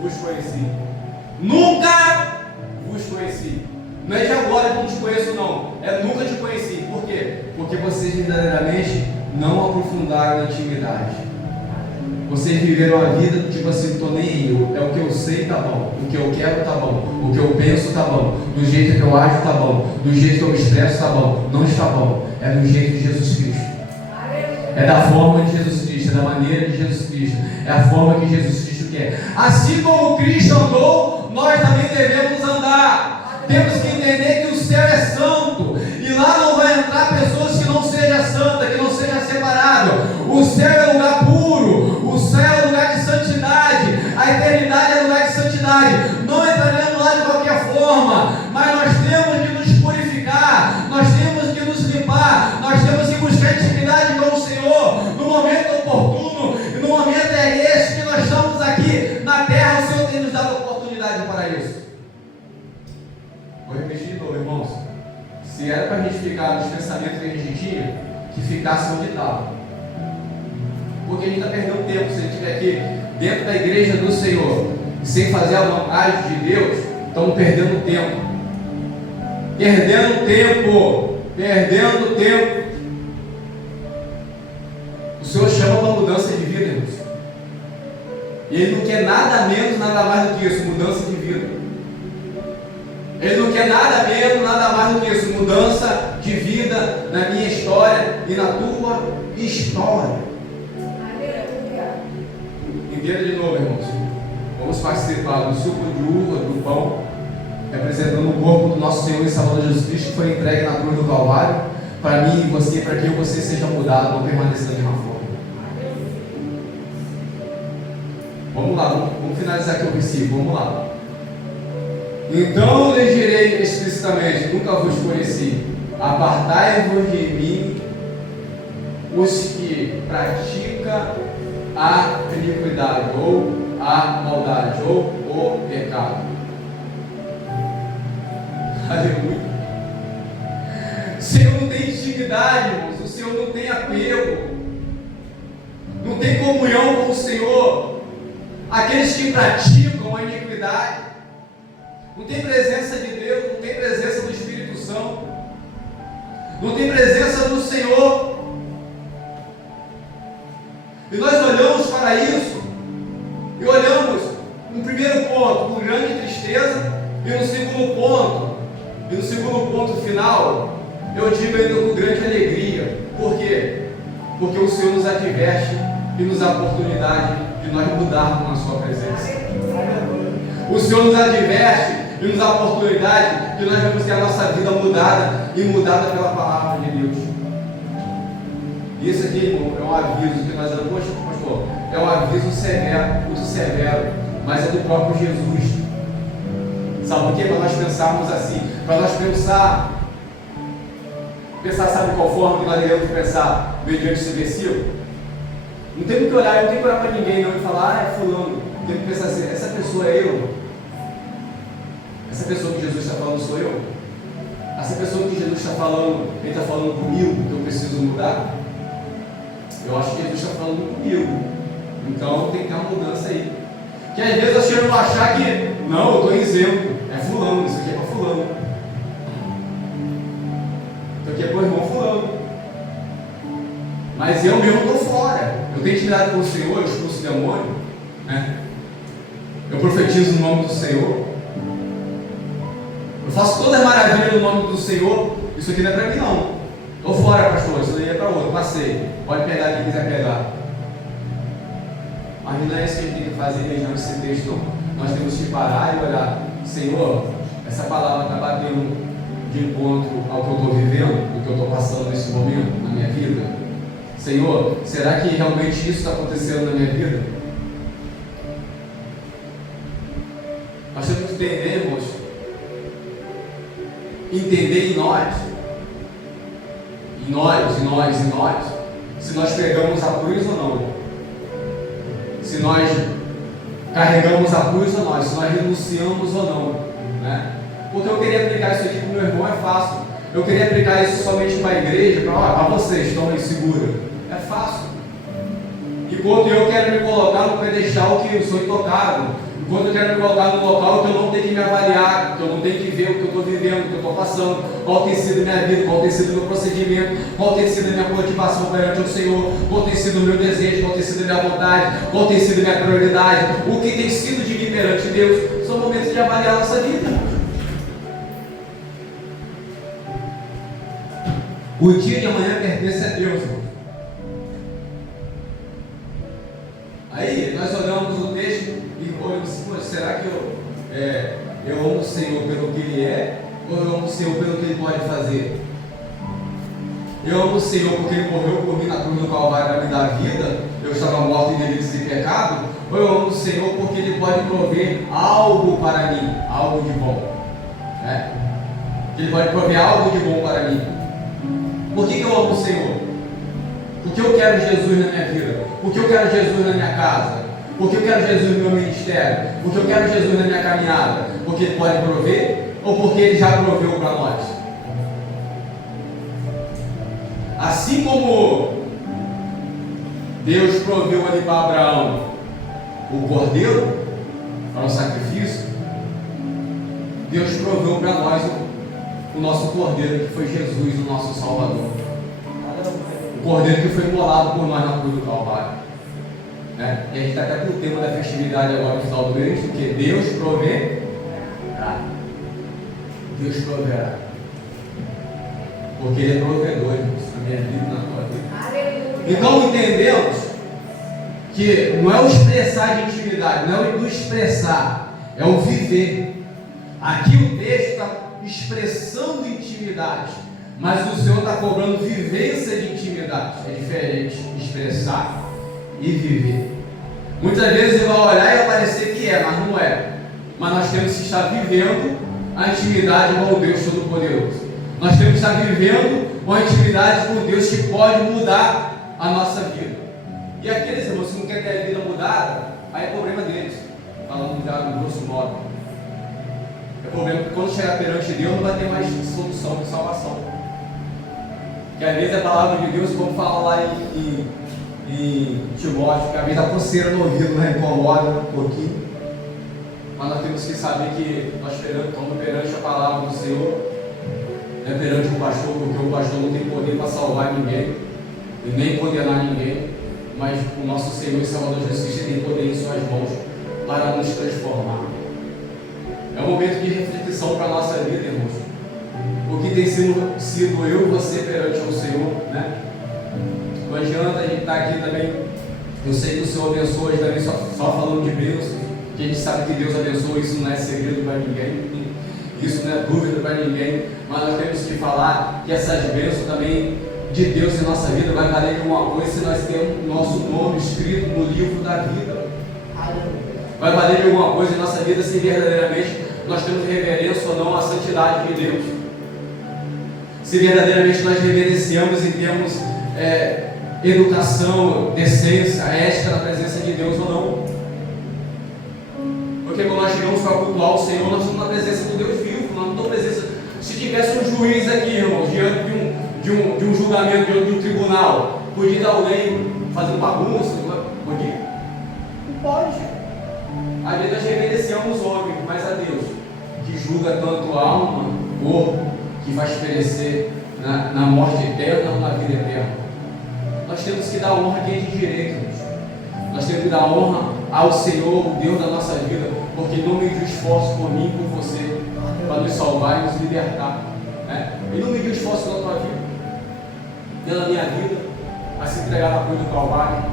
vos conheci. Nunca vos conheci. Não é de agora que eu te conheço, não. É nunca te conheci. Por quê? Porque vocês verdadeiramente não aprofundaram na intimidade. Vocês viveram a vida tipo assim: tô nem aí, é o que eu sei, tá bom, o que eu quero, tá bom, o que eu penso, tá bom, do jeito que eu acho, tá bom, do jeito que eu me expresso, tá bom. Não está bom, é do jeito de Jesus Cristo, é da forma de Jesus Cristo, é da maneira de Jesus Cristo, é a forma que Jesus Cristo quer. Assim como Cristo andou, nós também devemos andar. Temos que entender que o céu é santo, e lá não vai entrar pessoas que não sejam santas, que não sejam separadas. O céu é lugar puro, o céu é lugar de santidade, a eternidade é lugar de santidade. Não entraremos lá de qualquer forma, mas nós temos que nos purificar, nós temos que nos limpar, nós temos que buscar intimidade com o Senhor no momento oportuno, e no momento é esse que nós estamos aqui na terra. O Senhor tem nos dado oportunidade para isso. Vou repetir de novo, irmãos. Se era para a gente ficar nos pensamentos que a gente tinha, que ficasse onde estava. Porque a gente está perdendo tempo. Se a gente estiver aqui dentro da igreja do Senhor e sem fazer a vontade de Deus, estamos perdendo tempo. Perdendo tempo. Perdendo tempo. O Senhor chama uma mudança de vida, irmãos. E Ele não quer nada menos, nada mais do que isso, mudança de vida. Ele não quer nada menos, nada mais do que isso, mudança de vida na minha história e na tua história. Entenda de novo, irmãos. Vamos participar do suco de uva, do pão, representando o corpo do nosso Senhor e Salvador Jesus Cristo, que foi entregue na cruz do Calvário, para mim e você, para que eu e você seja mudado, não permaneça da mesma forma. Vamos lá, vamos finalizar aqui o versículo, vamos lá. Então lhes direi explicitamente: nunca vos conheci. Apartai-vos de mim, os que praticam a iniquidade, ou a maldade, ou o pecado. Aleluia. O Senhor não tem intimidade, irmãos. O Senhor não tem apego. Não tem comunhão com o Senhor. Aqueles que praticam a iniquidade. Não tem presença de Deus. Não tem presença do Espírito Santo. Não tem presença do Senhor. E nós olhamos para isso. E olhamos, no primeiro ponto, com grande tristeza. E no segundo ponto final, eu digo ainda com grande alegria. Por quê? Porque o Senhor nos adverte e nos dá a oportunidade de nós mudarmos na sua presença. O Senhor nos adverte e nos dá a oportunidade de nós vamos ter a nossa vida mudada e mudada pela palavra de Deus. E isso aqui, irmão, é um aviso que nós damos, poxa, pastor, é um aviso severo, muito severo, mas é do próprio Jesus. Sabe por quê? Para nós pensarmos assim, para nós pensar, sabe qual forma que nós devemos pensar mediante esse versículo? Não temos que olhar, não tem que olhar para ninguém não e falar, é fulano. Tem que pensar assim, essa pessoa é eu? Essa pessoa que Jesus está falando sou eu? Essa pessoa que Jesus está falando, ele está falando comigo, que eu preciso mudar? Eu acho que Jesus está falando comigo. Então tem que ter uma mudança aí. Que às vezes eu chego a achar que, não, eu estou isento. É fulano, isso aqui é para fulano. Isso aqui é para o irmão fulano. Mas eu mesmo estou fora. Eu tenho intimidade com o Senhor, eu expulso o demônio, né? Eu profetizo no nome do Senhor. Eu faço toda a maravilha no nome do Senhor. Isso aqui não é para mim não. Estou fora, pastor, isso daí é para outro. Passei. Pode pegar quem quiser pegar. Mas não é isso que a gente tem que fazer região esse texto, não. Nós temos que parar e olhar, Senhor, essa palavra está batendo de encontro ao que eu estou vivendo, do que eu estou passando nesse momento na minha vida. Senhor, será que realmente isso está acontecendo na minha vida? Nós temos que entender, irmãos, entender em nós, se nós pegamos a cruz ou não, se nós carregamos a cruz ou não, se nós renunciamos ou não, né? Porque eu queria aplicar isso aqui para o meu irmão, é fácil. Eu queria aplicar isso somente para a igreja, para vocês, estão aí, segura. É fácil. Enquanto eu quero me colocar no pedestal que eu sou intocável, enquanto eu quero me colocar no local que eu não tenho que me avaliar, que eu não tenho que ver o que eu estou vivendo, o que eu estou passando, qual tem sido a minha vida, qual tem sido o meu procedimento, qual tem sido a minha motivação perante o Senhor, qual tem sido o meu desejo, qual tem sido a minha vontade, qual tem sido a minha prioridade, o que tem sido de mim perante Deus, são momentos de avaliar a nossa vida. O dia de amanhã pertence a Deus, irmão. Aí nós olhamos o texto e olhamos assim, será que eu amo o Senhor pelo que Ele é, ou eu amo o Senhor pelo que Ele pode fazer? Eu amo o Senhor porque Ele morreu por mim na cruz do Calvário para me dar vida, eu estava morto em delitos e pecado, ou eu amo o Senhor porque Ele pode prover algo para mim, algo de bom, né? Ele pode prover algo de bom para mim. Por que eu amo o Senhor? Porque eu quero Jesus na minha vida, porque eu quero Jesus na minha casa, porque eu quero Jesus no meu ministério, porque eu quero Jesus na minha caminhada, porque Ele pode prover, ou porque Ele já proveu para nós. Assim como Deus proveu ali para Abraão o cordeiro para o sacrifício, Deus proveu para nós o nosso cordeiro, que foi Jesus, o nosso Salvador. O cordeiro que foi imolado por nós na cruz do Calvário, né? E a gente está até com o tema da festividade agora no final do mês, porque Deus proverá. Deus proverá. Porque Ele é provedor, na minha vida e na tua vida. Então entendemos que não é o expressar de intimidade, não é o expressar, é o viver. Aqui o texto está expressando intimidade, mas o Senhor está cobrando vivência de intimidade. É diferente expressar e viver. Muitas vezes Ele vai olhar e vai parecer que é, mas não é. Mas nós temos que estar vivendo a intimidade com o Deus Todo-Poderoso. Nós temos que estar vivendo uma intimidade com Deus que pode mudar a nossa vida. E aqueles irmãos que não querem ter a vida mudada, aí é problema deles, falando já no grosso modo. É problema que quando chegar perante Deus não vai ter mais solução de salvação. Que às vezes a palavra de Deus, como fala lá em Timóteo, que às vezes a coceira no ouvido nos incomoda um pouquinho. Mas nós temos que saber que nós estamos perante a palavra do Senhor, não é perante o pastor, porque o pastor não tem poder para salvar ninguém e nem condenar ninguém, mas o nosso Senhor e Salvador Jesus Cristo tem poder em suas mãos para nos transformar. É um momento de reflexão para a nossa vida, irmãos. O que tem sido eu e você perante o Senhor, né? Não adianta a gente estar aqui também. Eu sei que o Senhor abençoa também, só falando de bênçãos, que a gente sabe que Deus abençoa, isso não é segredo para ninguém, isso não é dúvida para ninguém, mas nós temos que falar que essas bênçãos também de Deus em nossa vida vai valer de alguma coisa se nós temos nosso nome escrito no livro da vida. Vai valer de alguma coisa em nossa vida se verdadeiramente nós temos reverência ou não à santidade de Deus. Se verdadeiramente nós reverenciamos e temos educação, decência, ética na presença de Deus ou não. Porque quando nós chegamos para cultuar o Senhor, nós estamos na presença do Deus vivo, nós não estamos na presença. Se tivesse um juiz aqui, irmãos, diante de um julgamento, diante de um tribunal, podia dar alguém fazendo bagunça? Podia? Não pode. Às vezes nós reverenciamos homens, mas a Deus, que julga tanto a alma, corpo, que faz perecer na morte eterna ou na vida eterna. Nós temos que dar honra a quem é de direito, irmãos. Nós temos que dar honra ao Senhor, o Deus da nossa vida, porque não mediu esforço por mim e por você, para nos salvar e nos libertar. Né? Ele não mediu esforço pela tua vida, pela minha vida, a se entregar na cruz do Calvário.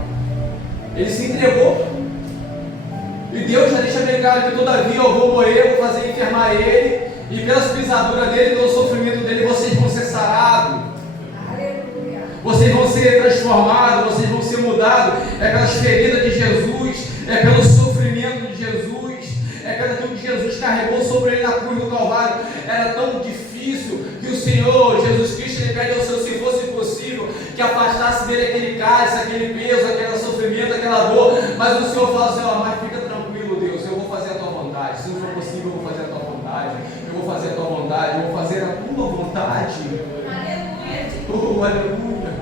Ele se entregou. E Deus já deixa bem claro que todavia eu vou morrer, vou fazer enfermar ele, e pelas pisaduras dele, pelo sofrimento dele, vocês vão ser sarados. Vocês vão ser transformados, vocês vão ser mudados. É pelas feridas de Jesus, é pelo sofrimento de Jesus, é pelo que Jesus carregou sobre ele na cruz do Calvário. Era tão difícil que o Senhor Jesus Cristo ele pede ao Senhor, se fosse possível, que afastasse dele aquele cálice, aquele peso, aquele sofrimento, aquela dor. Mas o Senhor fala, Senhor, mas fica tranquilo, Deus, eu vou fazer a tua vontade. Se não for possível, eu vou fazer a tua vontade. Eu vou fazer a tua vontade, eu vou fazer a tua vontade. Aleluia.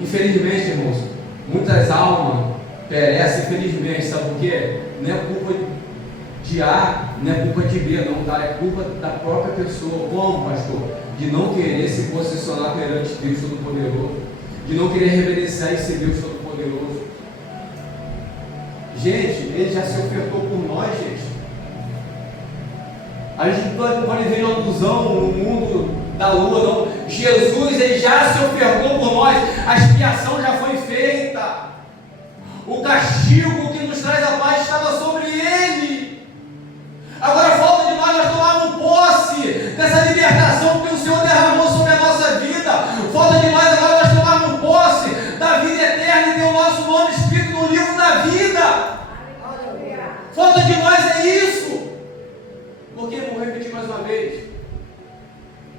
Infelizmente, irmãos, muitas almas perecem, infelizmente, sabe por quê? Não é culpa de A, não é culpa de B, não, tá? É culpa da própria pessoa. Como, pastor? De não querer se posicionar perante Deus Todo-Poderoso, de não querer reverenciar esse Deus Todo-Poderoso. Gente, ele já se ofertou por nós, gente. A gente não pode ver uma ilusão no mundo da lua, não. Jesus, ele já se ofertou por nós, a expiação já foi feita, o castigo que nos traz a paz estava sobre ele. Agora falta de nós tomarmos posse dessa libertação que o Senhor derramou sobre a nossa vida. Falta de nós agora nós tomarmos posse da vida eterna e ter o nosso nome escrito no livro da vida. Falta de nós é isso. Porque vou repetir mais uma vez.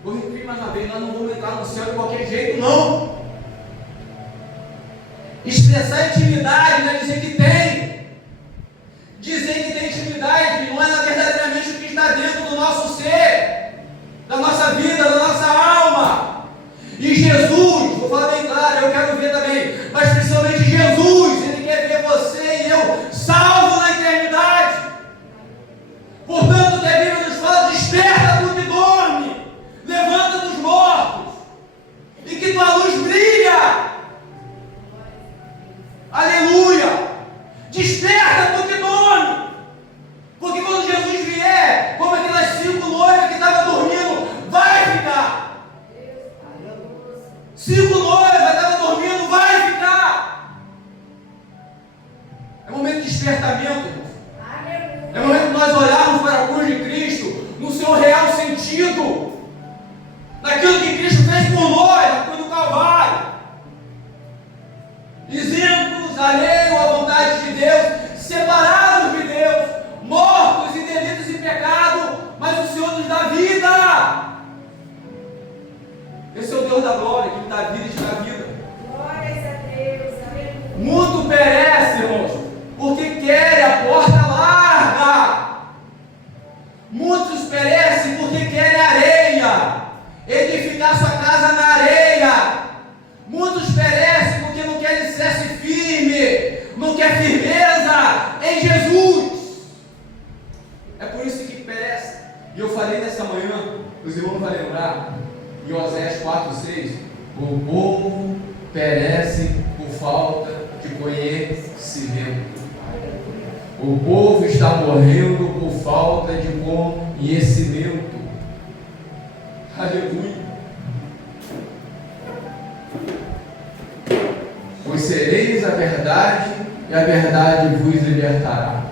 Vou repetir mais uma vez, nós não vamos entrar no céu de qualquer jeito, não. Expressar intimidade não é dizer que tem. Dizer que tem intimidade não é verdadeiramente o que está dentro do nosso ser, da nossa vida, da nossa alma. E Jesus, vou falar bem claro, eu quero ver também, mas principalmente Jesus, ele quer ver você e eu salvo na eternidade. Portanto, a Bíblia nos fala, desperta do que dorme, levanta dos mortos, e que tua luz brilha. Aleluia! Desperta do que dorme, porque quando Jesus vier, como aquelas 5 noivas que estavam dormindo, vai ficar. 5 noivas estavam dormindo, vai ficar. É um momento de despertamento, irmão. É o momento de nós olharmos para a cruz de Cristo no seu real sentido, naquilo que Cristo fez por nós, na cruz do Calvário. Exemplos alheios à vontade de Deus, separados de Deus, mortos em delitos e pecado, mas o Senhor nos dá vida. Esse é o Deus da glória, que dá vida e te dá vida. Glórias a Deus, aleluia. Muito perece, irmãos, porque querem a porta larga. Muitos perecem porque querem areia, edificar Os irmãos vão lembrar, em Oséias 4:6, o povo perece por falta de conhecimento. O povo está morrendo por falta de conhecimento. Aleluia. Conhecereis a verdade, e a verdade vos libertará.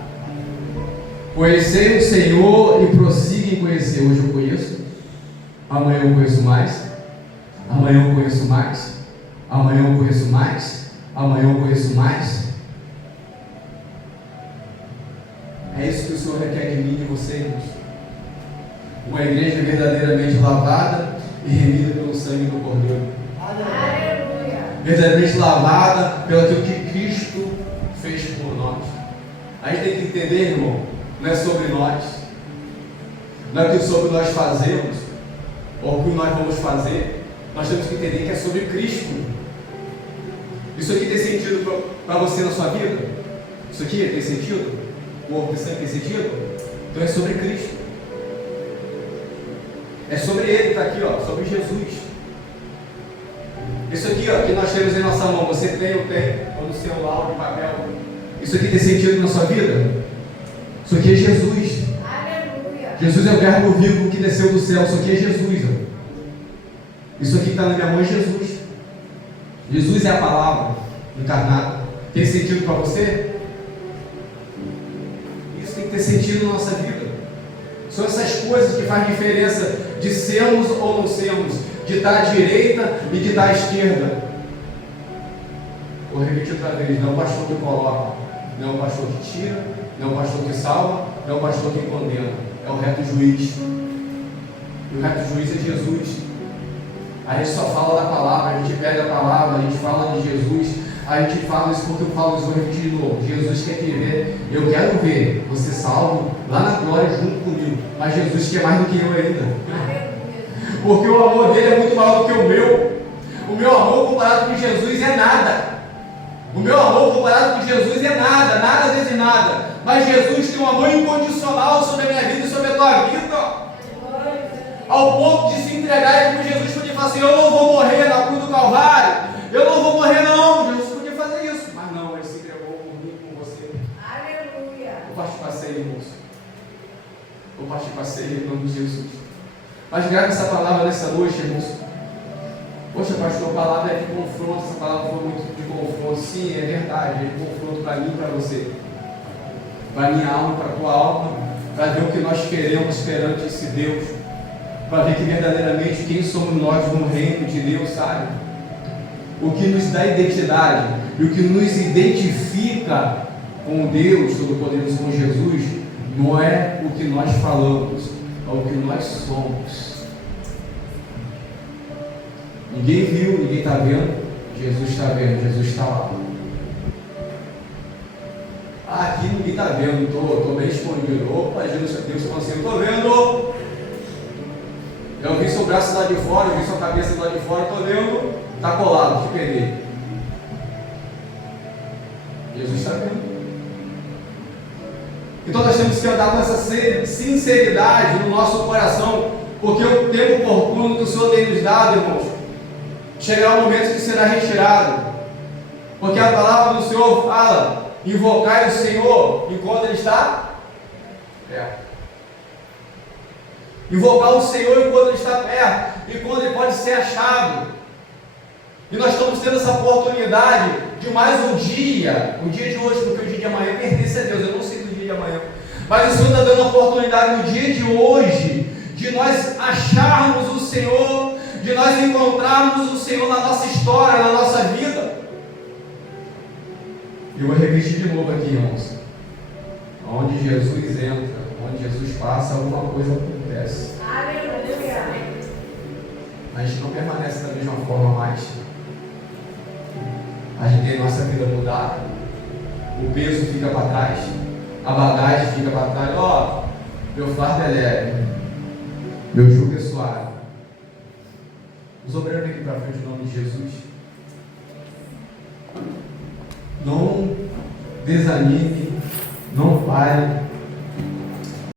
Conhecei o Senhor e prossiga em conhecer. Hoje eu conheço, amanhã eu conheço mais, amanhã eu conheço mais, amanhã eu conheço mais, amanhã eu conheço mais. É isso que o Senhor requer de mim e de você, irmãos. Uma igreja verdadeiramente lavada e remida pelo sangue do Cordeiro. Aleluia. Verdadeiramente lavada pelo que Cristo fez por nós. A gente tem que entender, irmão, não é sobre nós, não é sobre nós fazemos, ou o que nós vamos fazer. Nós temos que entender que é sobre Cristo. Isso aqui tem sentido para você na sua vida? Isso aqui tem sentido? O corpo tem sentido? Então é sobre Cristo. É sobre Ele que está aqui, ó, sobre Jesus. Isso aqui, ó, que nós temos em nossa mão, você tem, eu tenho, ou no celular, no papel. Isso aqui tem sentido na sua vida? Isso aqui é Jesus. Aleluia. Jesus é o verbo vivo que desceu do céu. Isso aqui é Jesus. Ó. Isso aqui que está na minha mão é Jesus. Jesus é a palavra encarnada. Tem sentido para você? Isso tem que ter sentido na nossa vida. São essas coisas que fazem diferença de sermos ou não sermos, de estar à direita e de estar à esquerda. Vou repetir outra vez: não é o pastor que coloca, não é o pastor que tira, não é o pastor que salva, não é o pastor que condena, é o reto juiz. E o reto juiz é Jesus. A gente só fala da palavra, a gente pega a palavra, a gente fala de Jesus, a gente fala isso porque eu falo isso, vou repetir de novo. Jesus quer te ver, eu quero ver você salvo lá na glória junto comigo, mas Jesus quer mais do que eu ainda, porque o amor dele é muito maior do que o meu. O meu amor comparado com Jesus é nada. O meu amor comparado com Jesus é nada, nada vezes nada. Mas Jesus tem um amor incondicional sobre a minha vida e sobre a tua vida, ao ponto de se entregar. E como Jesus podia falar assim: eu não vou morrer na cruz do Calvário, eu não vou morrer não. Jesus podia fazer isso, mas não, ele se entregou por mim e por você. Aleluia. Vou partir para a ceia, irmãos. Vou partir para a ceia em nome de Jesus. Mas grave essa palavra nessa noite, irmãos. Poxa, pastor, a palavra é de confronto. Essa palavra foi muito de confronto. Sim, é verdade, é de confronto para mim e para você, para a minha alma, para a tua alma, para ver o que nós queremos perante esse Deus, para ver que verdadeiramente quem somos nós no reino de Deus, sabe? O que nos dá identidade e o que nos identifica com Deus Todo-Poderoso, com Jesus, não é o que nós falamos, é o que nós somos. Ninguém viu, ninguém está vendo. Jesus está vendo, Jesus está lá. Aqui ninguém está vendo, estou bem escondido. Opa, Deus falou assim: eu estou vendo. Eu vi seu braço lá de fora, eu vi sua cabeça lá de fora, estou vendo. Está colado, te peguei. Jesus está vendo. Então nós temos que andar com essa sinceridade no nosso coração, porque o tempo oportuno que o Senhor tem nos dado, irmãos, chegará o momento que será retirado, porque a palavra do Senhor fala: invocai o Senhor enquanto Ele está perto. Invocar o Senhor enquanto Ele está perto, e quando Ele pode ser achado. E nós estamos tendo essa oportunidade de mais um dia, o dia de hoje, porque o dia de amanhã pertence a Deus. Eu não sei do dia de amanhã, mas o Senhor está dando a oportunidade no dia de hoje de nós acharmos o Senhor, de nós encontrarmos o Senhor na nossa história, na nossa vida. E eu vou repetir de novo aqui, irmãos: onde Jesus entra, onde Jesus passa, alguma coisa acontece. Aleluia. A gente não permanece da mesma forma mais. A gente tem a nossa vida mudada, o peso fica para trás, a bagagem fica para trás. Ó, meu fardo é leve, meu jugo é suave. Os obreiros aqui para frente, em nome de Jesus. Não desanime, não pare,